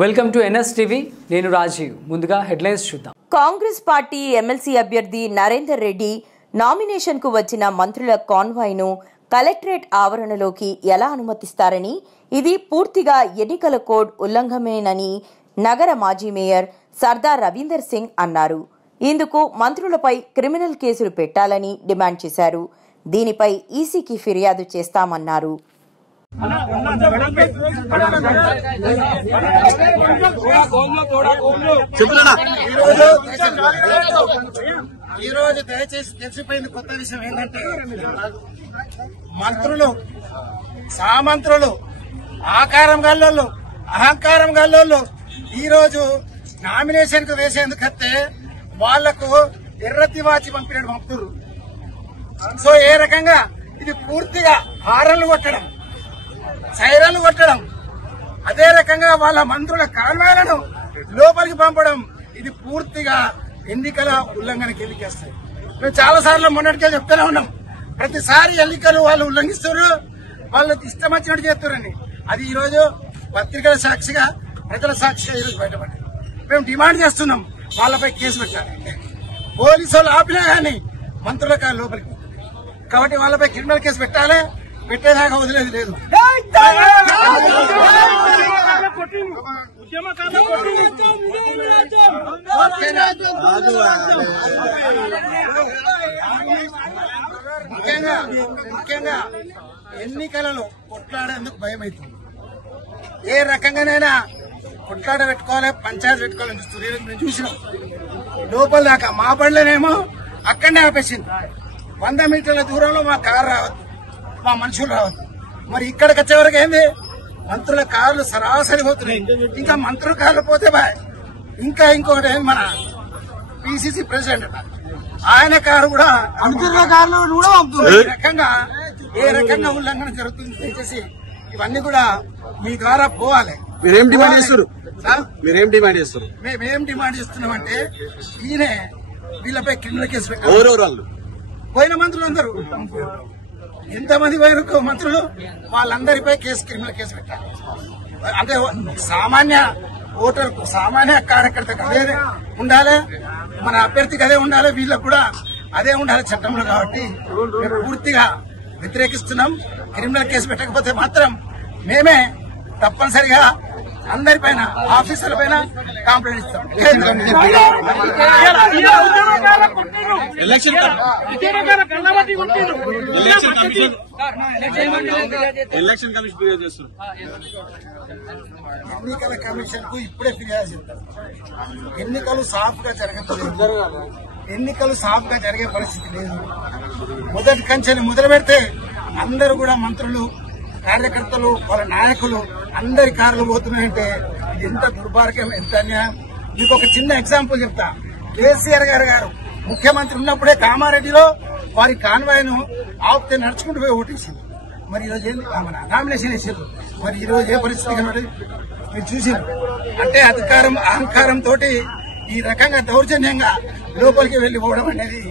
Welcome to NS TV నేను రాజీవ్ ముందుగా headlines చూద్దాం కాంగ్రెస్ పార్టీ ఎమ్మెల్సీ అభ్యర్థి నరేందర్ రెడ్డి నామినేషన్ కు వచ్చిన మంత్రుల కాన్వాయ్ ను కలెక్టరేట్ ఆవరణలోకి ఎలా అనుమతిస్తారని ఇది పూర్తిగా ఎన్నికల కోడ్ ఉల్లంఘనేనని నగర మాజీ మేయర్ సర్దార్ రవీందర్ సింగ్ అన్నారు. ఇందుకు మంత్రులపై క్రిమినల్ కేసులు పెట్టాలని డిమాండ్ చేశారు. దీనిపై ఈసీకి ఫిర్యాదు చేస్తామన్నారు. ఈరోజు దయచేసి తెలిసిపోయింది కొత్త విషయం ఏంటంటే మంత్రులు సామంత్రులు ఆకారం గల్లోళ్ళు అహంకారం గల్లోళ్ళు ఈరోజు నామినేషన్ కు వేసేందుకు వస్తే వాళ్లకు ఎర్రతివాచి పంపుతున్నారు. సో ఏ రకంగా ఇది పూర్తిగా హారన్లు కొట్టడం, సైరన్లు కొట్టడం, అదే రకంగా వాళ్ళ మంత్రుల కాన్వాయ్లను లోపలికి పంపడం ఇది పూర్తిగా ఎన్నికల ఉల్లంఘన కిందకి వస్తాయి. మేము చాలా సార్లు మొన్నటికే చెప్తూనే ఉన్నాం, ప్రతిసారి ఎన్నికలు వాళ్ళు ఉల్లంఘిస్తారు, వాళ్ళకి ఇష్టం వచ్చినట్టు చేస్తారని. అది ఈరోజు పత్రికల సాక్షిగా ప్రజల సాక్షిగా ఈరోజు బయటపడ్డాయి. మేము డిమాండ్ చేస్తున్నాం, వాళ్ళపై కేసు పెట్టాలి. పోలీసు వాళ్ళు ఆపినా కానీ మంత్రుల కాలు లోపలికి, కాబట్టి వాళ్ళపై క్రిమినల్ కేసు పెట్టాలి. పెట్టేదాకా వదిలేదు లేదు. ముఖ్యంగా ఎన్నికలలో కొట్లాడేందుకు భయం అవుతుంది. ఏ రకంగానైనా కొట్లాడ పెట్టుకోవాలి, పంచాయతీ పెట్టుకోవాలని చూస్తున్నారు. మేము చూసినాం లోపల దాకా మా బండ్లనేమో అక్కడనే ఆపేసింది. 100 మీటర్ల దూరంలో మా కారు రావద్దు, మా మనుషులు రావద్దు. మరి ఇక్కడికి వచ్చే వరకు ఏంది, మంత్రుల కార్లు సరాసరి పోతున్నాయి. ఇంకా మంత్రుల కార్లు పోతే బాయ్. ఇంకా ఇంకొకటి మన పిసిసి ప్రెసిడెంట్ ఆయన కారు కూడా మంత్రుల కార్లు కూడా పంపుతుంది. ఏ రకంగా ఉల్లంఘన జరుగుతుంది దయచేసి ఇవన్నీ కూడా మీ ద్వారా పోవాలి. మీరేం డిమాండ్ చేస్తారు? మేమేం డిమాండ్ చేస్తున్నామంటే ఈయన వీళ్ళపై క్రిమినల్ కేసు పెట్టారు. ఎవరెవరు పోయిన మంత్రులందరూ ఎంతమంది పోయిన మంత్రులు వాళ్ళందరిపై క్రిమినల్ కేసు పెట్టారు. అంటే సామాన్య ఓటర్ సామాన్య కార్యకర్తకు అదే ఉండాలి, మన అభ్యర్థికి అదే ఉండాలి, వీళ్ళకు కూడా అదే ఉండాలి చట్టంలో. కాబట్టి మేము పూర్తిగా వ్యతిరేకిస్తున్నాం. క్రిమినల్ కేసు పెట్టకపోతే మాత్రం మేమే తప్పనిసరిగా అందరిపైన ఆఫీసర్ల పైన కంప్లైంట్ ఇస్తాం. ఎన్నికల కమిషన్ కు ఇప్పుడే ఫిర్యాదు చేస్తారు. ఎన్నికలు సాఫ్ గా జరగట్లేదు, ఎన్నికలు సాఫ్ గా జరిగే పరిస్థితి లేదు. మొదటి కంచెని మొదలు పెడితే అందరూ కూడా మంత్రులు, కార్యకర్తలు, వాళ్ళ నాయకులు అందరి కార్లు పోతున్నాయంటే ఇది ఎంత దుర్మార్గం, ఎంత అన్యాయం. మీకు ఒక చిన్న ఎగ్జాంపుల్ చెప్తా. కేసీఆర్ గారు ముఖ్యమంత్రి ఉన్నప్పుడే కామారెడ్డిలో వారి కాన్వాయ్ ను ఆపితే నడుచుకుంటూ పోయి ఓటేసింది. మరి ఈరోజు ఏంది నామినేషన్ వేసారు. మరి ఈరోజు ఏ పరిస్థితి కనబడి మీరు చూసారు. అంటే అధికారం అహంకారంతో ఈ రకంగా దౌర్జన్యంగా లోపలికి వెళ్లిపోవడం అనేది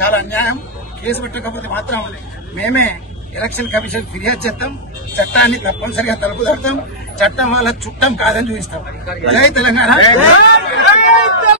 చాలా అన్యాయం. కేసు పెట్టకపోతే మాత్రం మేమే ఎలక్షన్ కమిషన్ ఫిర్యాదు చేస్తాం. చట్టాన్ని తప్పనిసరిగా తలుపుదాడతాం. చట్టం వాళ్ళ చుట్టం కాదని చూపిస్తాం. జై తెలంగాణ.